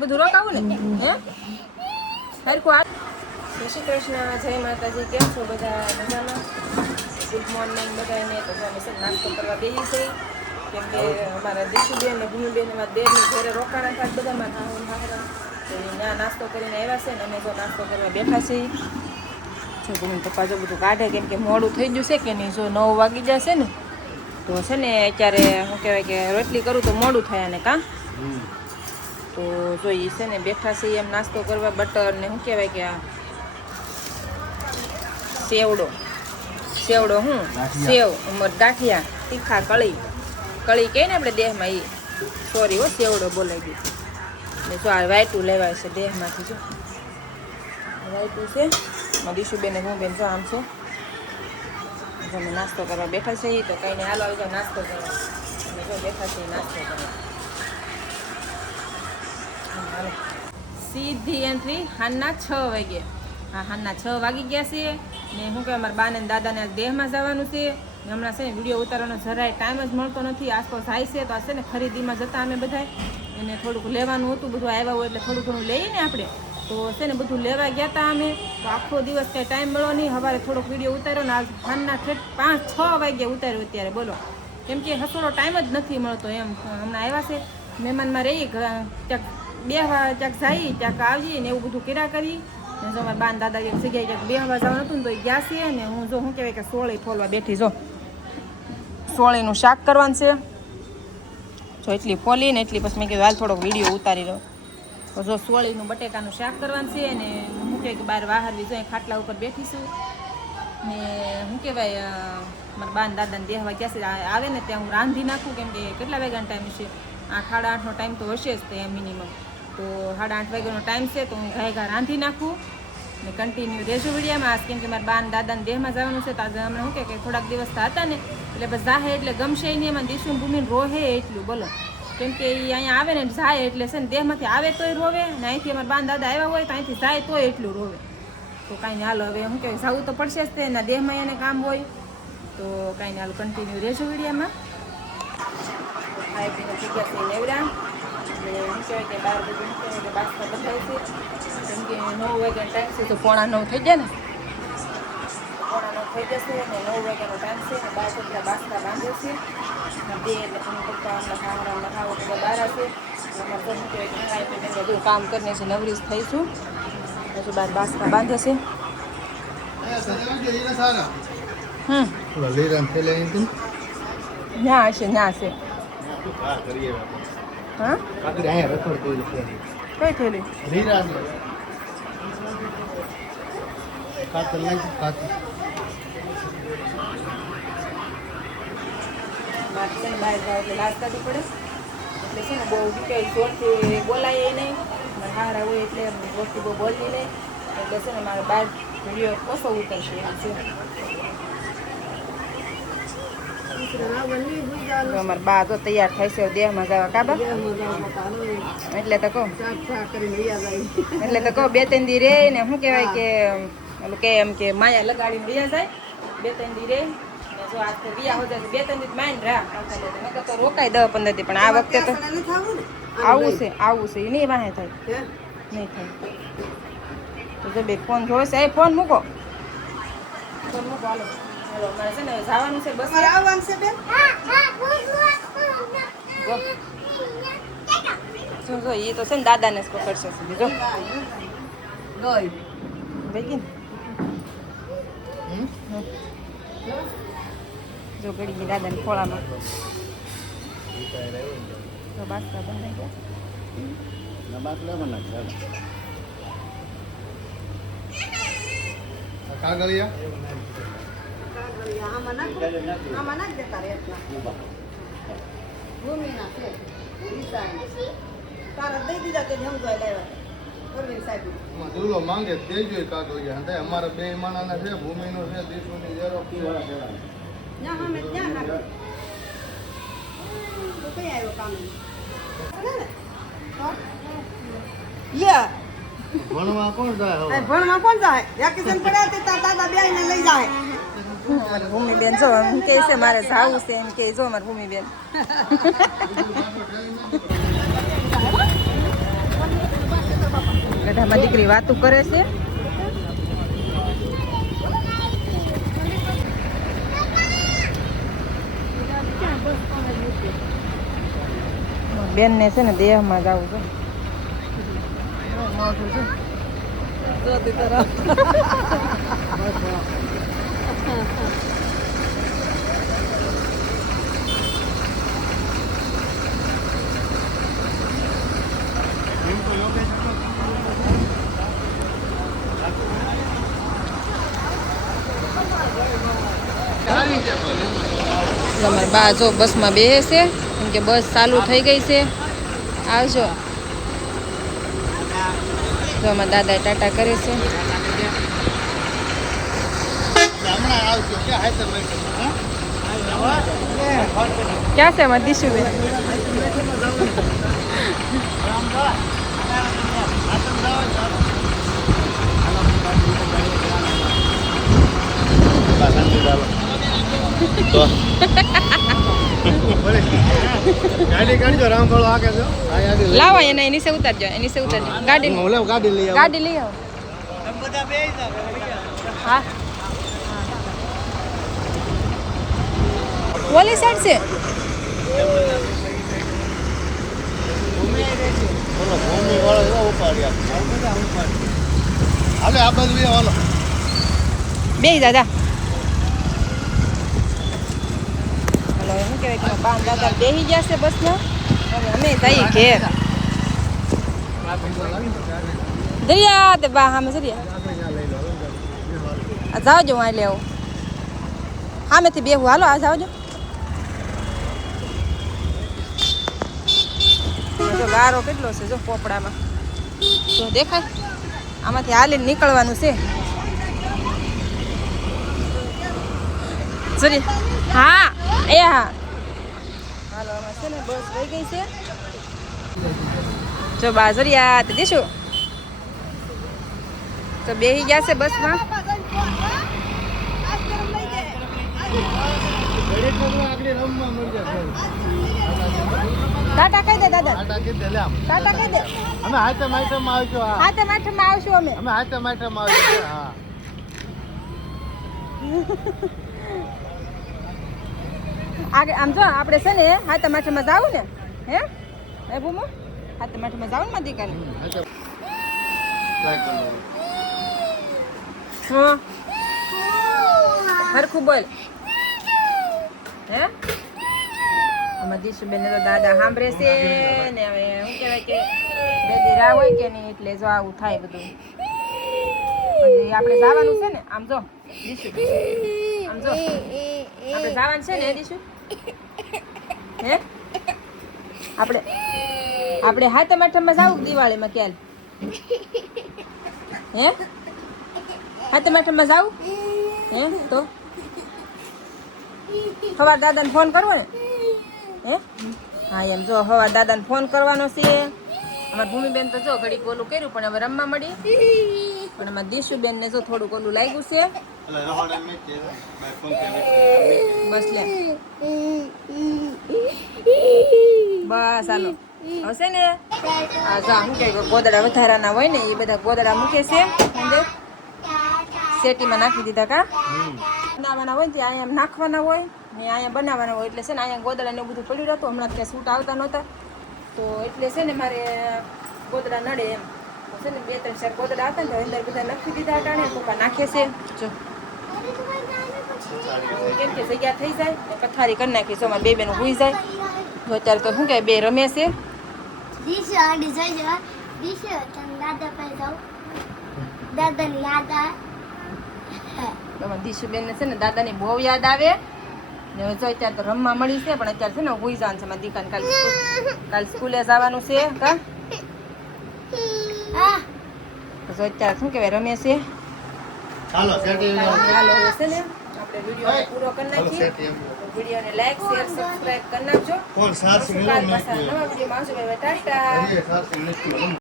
બધું રોકાવું ને હે હરખું આ જય શ્રી કૃષ્ણ જય માતાજી કેમ છો બધા મજામાં ગુડ મોર્નિંગ બધાને તો અમે સર નાસ્તો કરવા બેસી છીએ કેમ કે અમારા દીશુબેન ને ભૂમિબેન અમારા દેરની ઘરે રોકાણા હતા બધામાં ખાવાનું ખાવા તો ત્યાં નાસ્તો કરીને આવ્યા છે ને અમે જો નાસ્તો કરવા બેઠા છીએ જો ભૂમિ પપ્પા જો બધું કાઢે કેમ કે મોડું થઈ ગયું છે કે નહીં જો 9 વાગી જશે ને તો છે ને અત્યારે શું કહેવાય કે રોટલી કરું તો મોડું થાય ને કાં તો જોઈએ છે ને બેઠા છીએ એમ નાસ્તો કરવા બટર ને શું કહેવાય કે આ સેવડો સેવ ગાંઠિયા તીખા કળી કહીએ ને આપણે દેહમાં એ સોરી હો સેવડો બોલાઈ ગયું ને જો આ વાયટું લેવાય છે દેહમાંથી જો વાયટું છે મારા દીશુબેન હું બેન જો આમ છે અમે નાસ્તો કરવા બેઠા છીએ તો કંઈ નહીં હાલો આવી જાવ નાસ્તો કરવા અમે જો બેઠા છીએ નાસ્તો કરવા હાલો સીધી એન્ટ્રી હાલના 6 વાગે હા હાલના 6 વાગી ગયા છે ને શું કહે અમારા બા ને દાદાને દેહમાં જવાનું છે ને હમણાં છે ને વિડીયો ઉતારવાનો જરાય ટાઈમ જ મળતો નથી આસપાસ જાય છે તો આ છે ને ખરીદીમાં જતા અમે બધા એને થોડુંક લેવાનું હતું બધું આવ્યા હોય એટલે થોડું ઘણું લઈએ ને આપણે તો છે ને બધું લેવા ગયા હતા અમે તો આખો દિવસ કંઈ ટાઈમ મળ્યો નહીં સવારે થોડોક વિડીયો ઉતાર્યો ને આજ સાંજના 5-6 વાગ્યે ઉતાર્યો અત્યારે બોલો કેમ કે હસોડો ટાઈમ જ નથી મળતો એમ હમણાં આવ્યા છે મહેમાનમાં રહી ક્યાંક 2 વાર ક્યાંક જઈએ ક્યાંક આવીએ ને એવું બધું કર્યા કરી ને જો અમારા બાન દાદા એક જગ્યાએ ક્યાંક 2 વાર જવાનું હતું ને તો એ ગયા છે ને હું જો શું કહેવાય કે સોળી ફોલવા બેઠી જો સોળીનું શાક કરવાનું છે જો એટલી ફોલી ને એટલી પછી મેં કીધું હાલ થોડોક વિડીયો ઉતારી લો તો જો સોળીનું બટેકાનું શાક કરવાનું છે અને શું કહેવાય કે બહાર વાહરવી જો ખાટલા ઉપર બેઠીશું ને શું કહેવાય મારા બાન દાદાને દેહવા ગયા છે આવે ને ત્યાં હું રાંધી નાખું કેમ કે કેટલા વાગ્યાનો ટાઈમ છે 8-8:30નો ટાઈમ તો હશે જ તે મિનિમમ તો 8:30 વાગ્યાનો ટાઈમ છે તો હું ઘાય રાંધી નાખું ને કન્ટિન્યુ રહેજો વિડીયામાં કેમ કે મારા બાન દાદાને દેહમાં જવાનું છે તો આજે હમણાં શું કે થોડાક દિવસ હતા ને એટલે બસ જાહે એટલે ગમશે નહીં એમાં દીશું ભૂમિને રોહે એટલું બોલો કેમ કે એ અહીંયા આવે ને જાય એટલે છે ને દેહમાંથી આવે તોય રોવે ને અહીંથી અમારા બાન દાદા આવ્યા હોય તો અહીંથી જાય તોય એટલું રોવે તો કાંઈ નહીં હાલો હવે શું કહેવાય જવું તો પડશે જ તે એના દેહમાં એને કામ હોય તો કાંઈ નહીં હાલો કન્ટિન્યુ રહેજો વિડીયામાં ખાઈ પીને થઈ ગયા છે નેવડા એટલે શું કહેવાય કે બહાર બધું શું કહેવાય કે બાસ્તા બધાય છે કેમ કે 9 વાગ્યાનો ટાઈમ છે તો 8:45 થઈ જાય ને 8:45 થઈ જશે અને 9 વાગ્યાનો ટાઈમ છે અને બહાર બધા બાસ્તા બાંધે છે બે એટલે તમે પપ્પા ખાવો બધા બહાર હશે અમારે તો શું કહેવાય કે ખાઈ પીને બધું કામ કરીને છે નવરીશ થઈશું પછી બહાર બાસ્તા બાંધે છે ના હશે ના હશે હા કઈ થયેલી બહાર જાવ એટલે લાજ કાઢવી પડે એટલે છે ને બહુ ડિટેલ જોરથી બોલાય નહીં હારા હોય એટલે જોરથી બહુ બોલવી નહીં એટલે છે ને મારે બહાર વિડીયો કશો ઉતરશે એમ છે અમારા બા તો તૈયાર થાય છે દેહમાં જવા કાબા એટલે તો કહું 2-3 દી રે ને શું કહેવાય કે ઓલું કે એમ કે માયા લગાડીને રહ્યા જાય 2-3 દી રે જો આજ તો વિયા હો જાય 2-3 દી માઇન રાખ તો રોકાય 10-15 દી પણ આ વખતે તો આવું છે એ નહીં વાહે થાય નહીં થાય તો જો બે ફોન જોવે છે એ ફોન મૂકો હાલો હાલો મારે છે ને જવાનું છે બસ આવવાનું છે બેન જો એ તો છે ને દાદાને જ પકડશે જો ભાઈ જો ગળી ગઈ દાદાને ખોળામાં તો બાસ્તા બંધાઈ ગયા કાગળિયા આમાં નાખ દેતા રે એટલા ભૂમિના છે તારા દઈ દીધા તે સમજાય લેવા પરવીન સાહેબ દુલો માંગે દેજો કાગળિયા હંદે અમારા બે માણાના છે ભૂમિનો છે દીસુની જેરો પીવાળા દેવાના ના હમે ત્યાં નાખ તો કઈ આવ્યો કામ લે ભણવા કોણ જાય હવે ભણવા કોણ જાય વેકેશન પડ્યા તે તાર દાદા બેયને લઈ જાય મારી ભૂમિબેન જો એમ કહે છે મારે જાવું છે એમ કે જો મારી ભૂમિબેન ગઢામાં દીકરી વાતું કરે છે બેન ને છે ને દેહમાં જવું છે મોઢું છે જોતી તરફ અમારે બા જો બસમાં બેસે છે કેમ કે બસ ચાલુ થઈ ગઈ છે આવજો જો અમારા દાદા ટાટા કરે છે ક્યાં છે અમારે દીશુબેન ગાડી કાઢજો રામફળો આકે છો લાવો એને નીચે ઉતારજો ગાડી ગાડી લઈ આવો હા ઓલી સાઈડ છે બોલો ભૂમિ વાળો એવો ઉપાડ્યા હાલે આ બાજુ હાલો બે દાદા હલો શું કહેવાય કે બા દાદા બેસી ગયા છે બસમાં હવે અમે જઈએ ઘેર દરિયા તે બા સામે દરિયા જાવજો વાં લેવો સામેથી બેહું હાલો આ જાવજો જો ગારો કેટલો છે જો પોપડામાં જો દેખાય આમાંથી હાલીને નીકળવાનું છે સરી હા એ હા હાલો આમાં છે ને બસ વહી ગઈ છે જો બાજરિયા તે દેશું તો બેસી ગયા છે બસમાં ટાટા કહી દે દાદા ટાટા કહી દે અમે હાથે માઠામાં આવશું હાથે માઠામાં આવશું અમે હાથે માઠામાં આવશું હા આગળ આમ જો આપણે છે ને હાથે માઠામાં જાવું ને હે હે ભૂમો હાથે માઠામાં જાવું ને મારી દીકરાને હા હરખું બોલ હે આમાં દીશુબેન તો દાદા સાંભળે છે ને હવે શું કહેવાય કે બેદી રાહ હોય કે નહીં એટલે જો આવું થાય બધું પછી આપણે જવાનું છે ને આમ જો દીશુ આમ જો આપણે જવાનું છે ને દીશુ હે આપણે હાથે માઠામાં જાવું દિવાળીમાં ક્યારે હે હાથે માઠામાં જાવું હે તો સવાર દાદાને ફોન કરવો ને હે હા એમ જો સવાર દાદાને ફોન કરવાનો છે અમારી ભૂમિબેન તો જો ઘડીક ઓલું કર્યું પણ હવે રમવા મળી પણ અમારા દીશુબેન ને જો થોડુંક ઓલું લાગ્યું છે બસ લે બસ હાલો હશે ને હા જા શું કે ગોદડા વધારાના હોય ને એ બધા ગોદડા મૂકે છે અંદર શેટીમાં નાખી દીધા કા બનાવવાના હોય ને ત્યાં અહીંયા નાખવાના હોય ને અહીંયા બનાવવાના હોય એટલે છે ને અહીંયા ગોદડા ને એવું બધું પડ્યું રહેતું હમણાં ત્યાં સૂટ આવતા નહોતા તો એટલે છે ને મારે ગોદડા નડે એમ તો છે ને 2-3-4 ગોદડા હતા ને તો અંદર બધા નાખી દીધા હતા ને પપ્પા નાખે છે જો કેમ કે જગ્યા થઈ જાય ને પથારી કરી નાખી છો અમારે બેનું હોઈ જાય તો અત્યારે તો શું કહે બે રમે છે દીશો આડી જોઈ જો દીશો તમે દાદા પાસે જાઓ દાદાની યાદ આવે દીશુબેન ને છે ને દાદાની બહુ યાદ આવે ને હવે જો અત્યારે તો રમવા મળી છે પણ અત્યારે છે ને હોઈ જવાનું છે મારી દીકરાને કાલ સ્કૂલે જવાનું છે કા તો જો અત્યારે શું કહેવાય રમે છે હાલો સેટિંગ હાલો હવે છે ને આપણે વિડીયો પૂરો કરી નાખીએ વિડીયોને લાઈક શેર સબસ્ક્રાઇબ કરી નાખજો કોણ સાસ મિલો કાલ પાછા નવા વિડીયોમાં આવજો બાય ટાટા સાસ મિલો